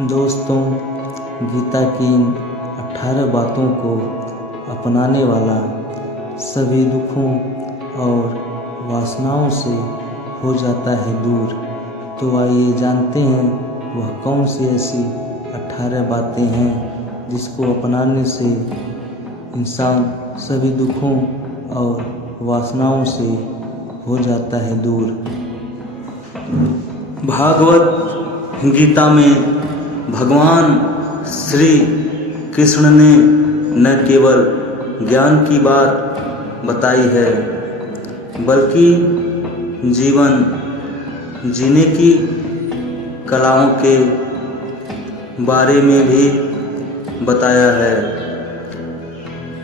दोस्तों, गीता की इन 18 बातों को अपनाने वाला सभी दुखों और वासनाओं से हो जाता है दूर। तो आइए जानते हैं वह कौन सी ऐसी 18 बातें हैं जिसको अपनाने से इंसान सभी दुखों और वासनाओं से हो जाता है दूर। भागवत गीता में भगवान श्री कृष्ण ने न केवल ज्ञान की बात बताई है बल्कि जीवन जीने की कलाओं के बारे में भी बताया है।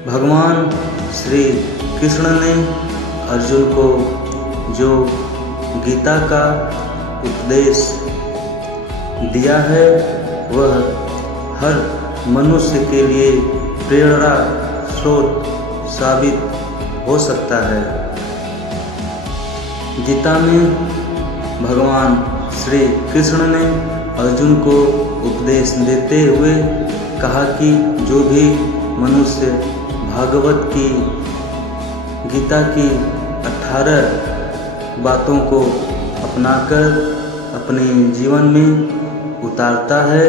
भगवान श्री कृष्ण ने अर्जुन को जो गीता का उपदेश दिया है वह हर मनुष्य के लिए प्रेरणा स्रोत साबित हो सकता है। गीता में भगवान श्री कृष्ण ने अर्जुन को उपदेश देते हुए कहा कि जो भी मनुष्य भागवत की गीता की 18 बातों को अपनाकर अपने जीवन में उतारता है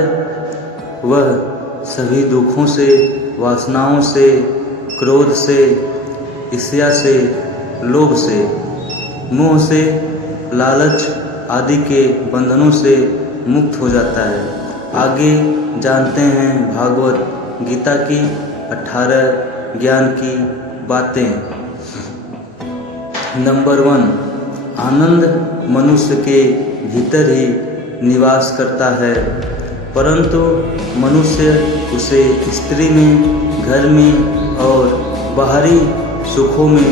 वह सभी दुखों से, वासनाओं से, क्रोध से, ईर्ष्या से, लोभ से, मोह से, लालच आदि के बंधनों से मुक्त हो जाता है। आगे जानते हैं भागवत गीता की 18 ज्ञान की बातें। नंबर 1, आनंद मनुष्य के भीतर ही निवास करता है, परंतु मनुष्य उसे स्त्री में, घर में और बाहरी सुखों में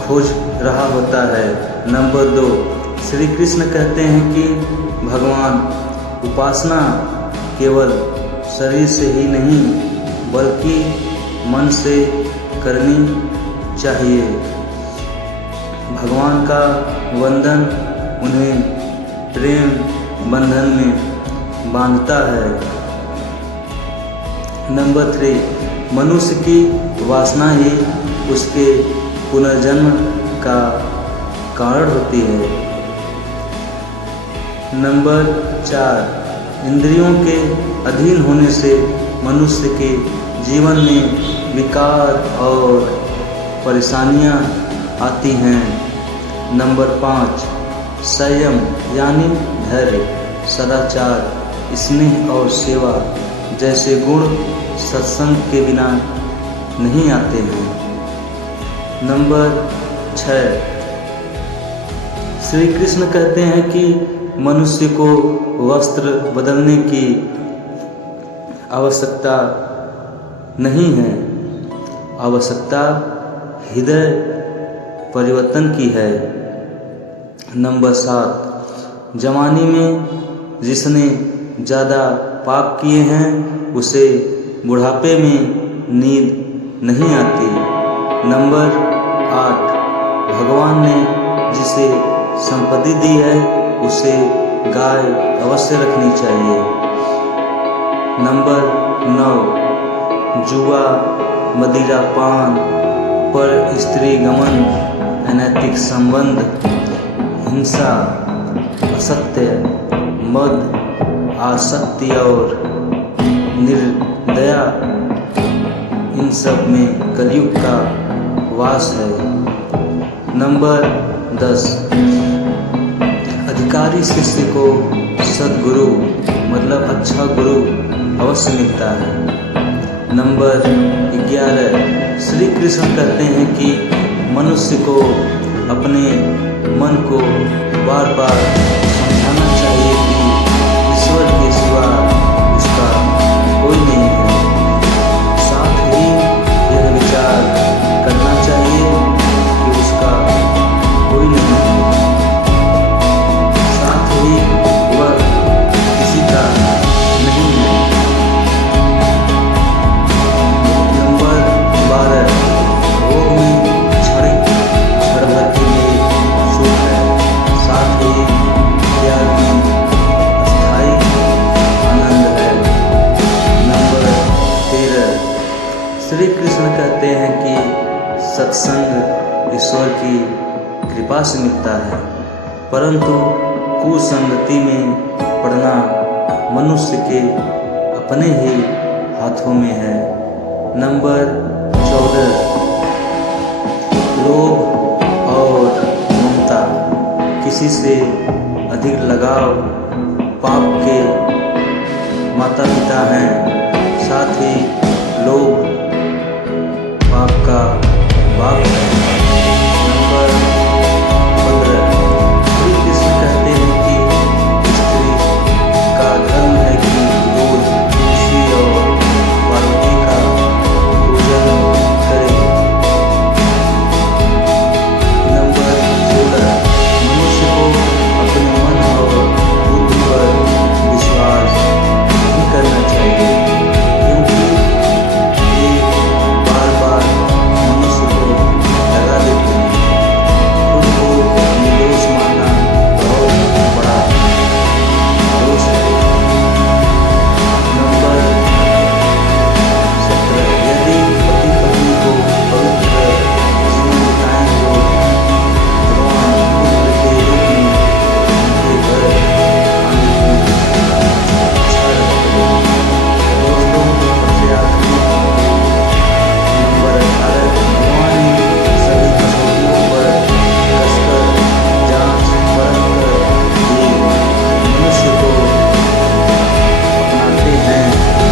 खोज रहा होता है। नंबर 2, श्री कृष्ण कहते हैं कि भगवान उपासना केवल शरीर से ही नहीं बल्कि मन से करनी चाहिए। भगवान का वंदन उन्हें प्रेम बंधन में बांधता है। नंबर 3, मनुष्य की वासना ही उसके पुनर्जन्म का कारण होती है। नंबर 4, इंद्रियों के अधीन होने से मनुष्य के जीवन में विकार और परेशानियां आती हैं। नंबर 5, संयम यानी धैर्य, सदाचार, स्नेह और सेवा जैसे गुण सत्संग के बिना नहीं आते हैं। नंबर 6, श्री कृष्ण कहते हैं कि मनुष्य को वस्त्र बदलने की आवश्यकता नहीं है, आवश्यकता हृदय परिवर्तन की है। नंबर 7, जवानी में जिसने ज़्यादा पाप किए हैं उसे बुढ़ापे में नींद नहीं आती। नंबर 8, भगवान ने जिसे संपत्ति दी है उसे गाय अवश्य रखनी चाहिए। नंबर 9, जुआ, मदिरा पान, पर स्त्री गमन, अनैतिक संबंध, हिंसा, असत्य, मद, आसक्ति और निर्दया इन सब में कलयुग का वास है। नंबर 10, अधिकारी शिष्य को सद्गुरु मतलब अच्छा गुरु अवश्य मिलता है। नंबर 11, श्री कृष्ण कहते हैं कि मनुष्य को अपने मन को बार बार समझाना चाहिए कि ईश्वर के सिवा उसका कोई नहीं है। साथ ही यह विचार करना चाहिए कि उसका कोई नहीं है। साथ ही वह किसी का नहीं है। नंबर 12, रोग में क्षण भर के लिए सुख है। साथ ही त्याग में कृष्ण कहते हैं कि सत्संग ईश्वर की कृपा से मिलता है, परंतु कुसंगति में पड़ना मनुष्य के अपने ही हाथों में है। नंबर 14, लोभ और ममता। किसी से अधिक लगाव पाप के माता पिता हैं, साथ ही लोभ पाप का बाप है।